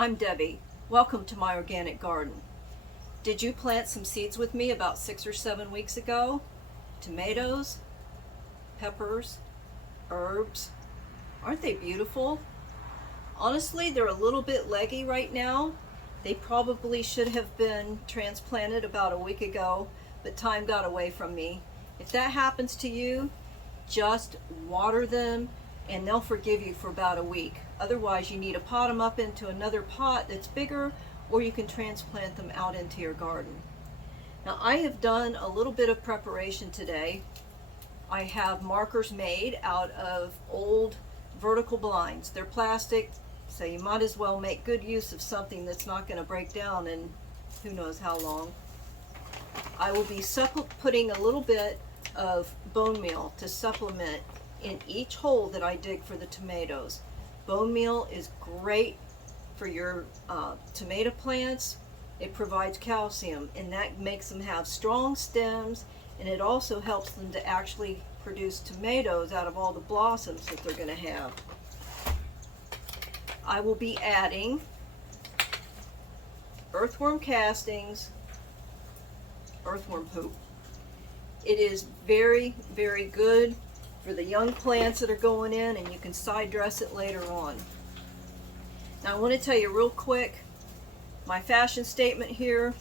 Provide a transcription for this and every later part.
I'm Debbie. Welcome to my organic garden. Did you plant some seeds with me about 6 or 7 weeks ago? Tomatoes, peppers, herbs. Aren't they beautiful? Honestly, they're a little bit leggy right now. They probably should have been transplanted about a week ago, but time got away from me. If that happens to you, just water them and they'll forgive you for about a week. Otherwise, you need to pot them up into another pot that's bigger, or you can transplant them out into your garden. Now, I have done a little bit of preparation today. I have markers made out of old vertical blinds. They're plastic, so you might as well make good use of something that's not going to break down in who knows how long. I will be putting a little bit of bone meal to supplement in each hole that I dig for the tomatoes. Bone meal is great for your tomato plants. It provides calcium, and that makes them have strong stems, and it also helps them to actually produce tomatoes out of all the blossoms that they're going to have. I will be adding earthworm castings, earthworm poop. It is very, very good for the young plants that are going in, and you can side dress it later on. Now, I want to tell you real quick, my fashion statement here,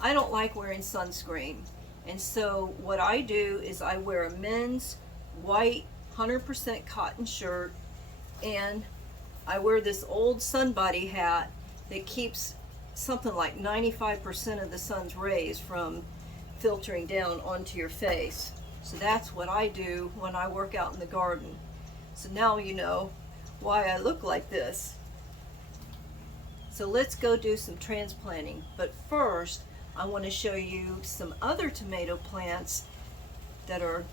I don't like wearing sunscreen. And so what I do is I wear a men's white 100% cotton shirt, and I wear this old Sunbody hat that keeps something like 95% of the sun's rays from filtering down onto your face. So that's what I do when I work out in the garden. So now you know why I look like this. So let's go do some transplanting. But first, I want to show you some other tomato plants that are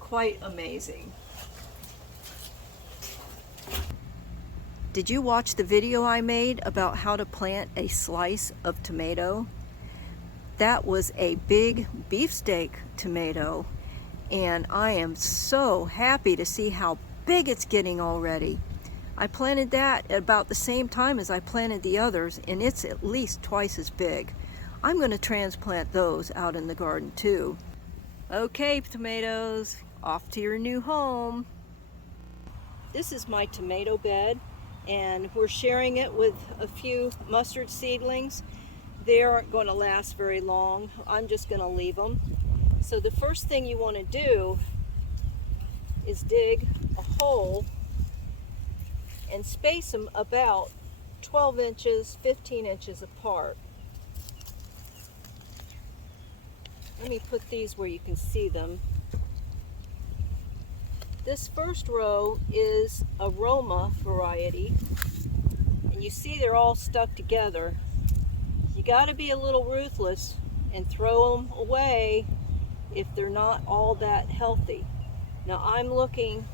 quite amazing. Did you watch the video I made about how to plant a slice of tomato? That was a big beefsteak tomato, and I am so happy to see how big it's getting already. I planted that at about the same time as I planted the others, and it's at least twice as big. I'm going to transplant those out in the garden too. Okay, tomatoes, off to your new home. This is my tomato bed, and we're sharing it with a few mustard seedlings. They aren't going to last very long. I'm just going to leave them. So the first thing you want to do is dig a hole and space them about 12 inches, 15 inches apart. Let me put these where you can see them. This first row is a Roma variety, and you see they're all stuck together. You got to be a little ruthless and throw them away if they're not all that healthy. Now I'm looking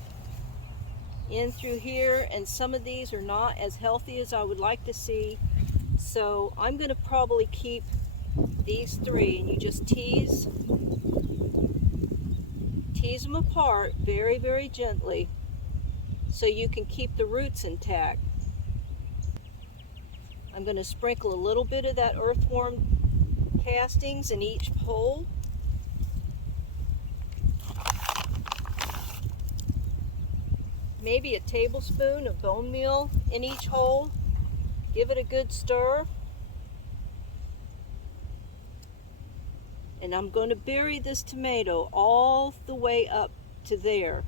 in through here, and some of these are not as healthy as I would like to see, so I'm going to probably keep these three, and you just tease them apart very, very gently so you can keep the roots intact. I'm going to sprinkle a little bit of that earthworm castings in each hole. Maybe a tablespoon of bone meal in each hole. Give it a good stir. And I'm going to bury this tomato all the way up to there.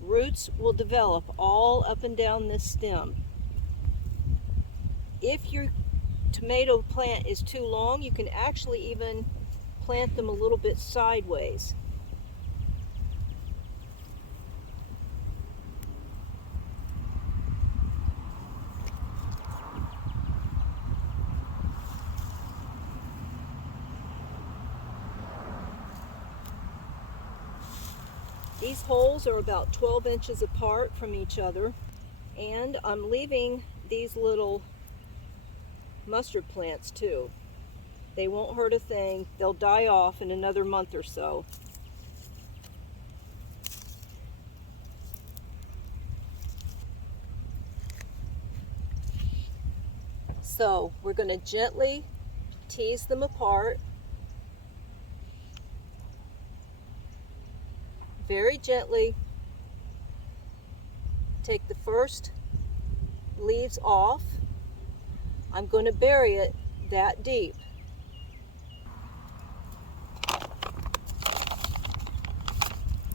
Roots will develop all up and down this stem. If your tomato plant is too long, you can actually even plant them a little bit sideways. These holes are about 12 inches apart from each other, and I'm leaving these little mustard plants too. They won't hurt a thing. They'll die off in another month or so. So we're going to gently tease them apart. Very gently. Take the first leaves off. I'm going to bury it that deep.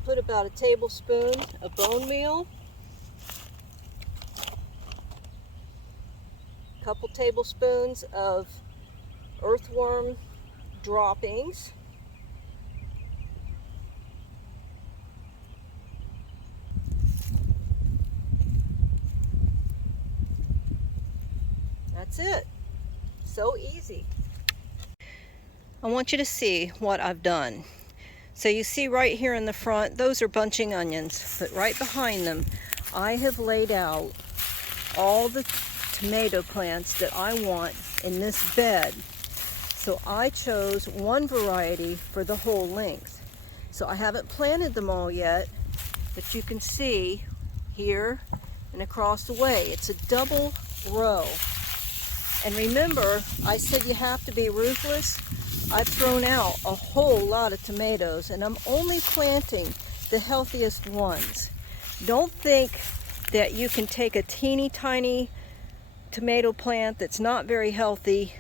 Put about a tablespoon of bone meal, a couple tablespoons of earthworm droppings, that's it. So easy. I want you to see what I've done. So you see right here in the front, those are bunching onions, but right behind them, I have laid out all the tomato plants that I want in this bed. So I chose one variety for the whole length. So I haven't planted them all yet, but you can see here and across the way, it's a double row. And remember, I said you have to be ruthless. I've thrown out a whole lot of tomatoes, and I'm only planting the healthiest ones. Don't think that you can take a teeny tiny tomato plant that's not very healthy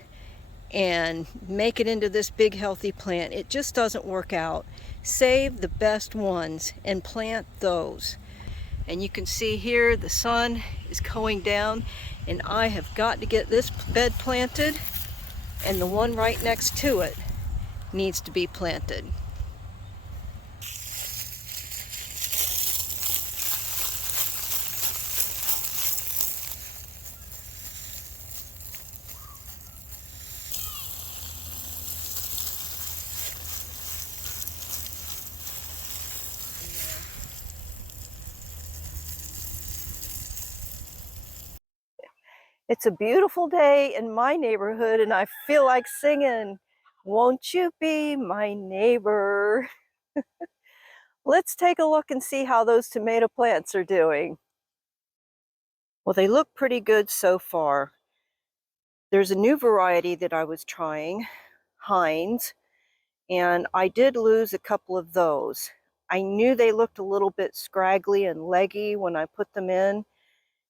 and make it into this big healthy plant. It just doesn't work out. Save the best ones and plant those. And you can see here the sun is going down, and I have got to get this bed planted, and the one right next to it needs to be planted. It's a beautiful day in my neighborhood, and I feel like singing, "Won't you be my neighbor?" Let's take a look and see how those tomato plants are doing. Well, they look pretty good so far. There's a new variety that I was trying, Heinz, and I did lose a couple of those. I knew they looked a little bit scraggly and leggy when I put them in.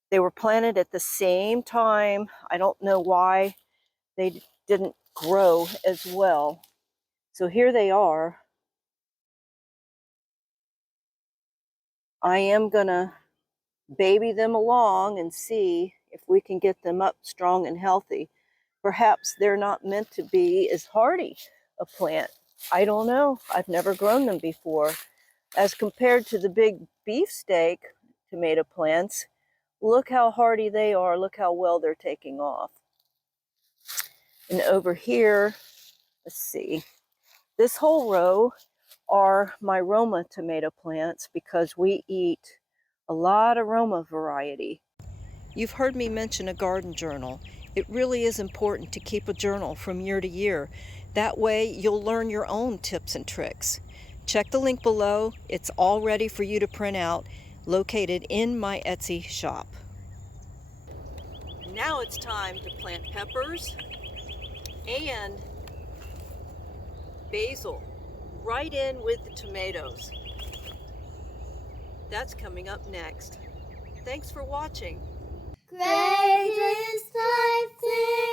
They were planted at the same time. I don't know why they didn't grow as well. So here they are. I am gonna baby them along and see if we can get them up strong and healthy. Perhaps they're not meant to be as hardy a plant. I don't know. I've never grown them before. As compared to the big beefsteak tomato plants, look how hardy they are. Look how well they're taking off. And over here, let's see, this whole row are my Roma tomato plants because we eat a lot of Roma variety. You've heard me mention a garden journal. It really is important to keep a journal from year to year. That way you'll learn your own tips and tricks. Check the link below. It's all ready for you to print out, located in my Etsy shop. Now it's time to plant peppers and basil right in with the tomatoes. That's coming up next. Thanks for watching. Great is thy faithfulness.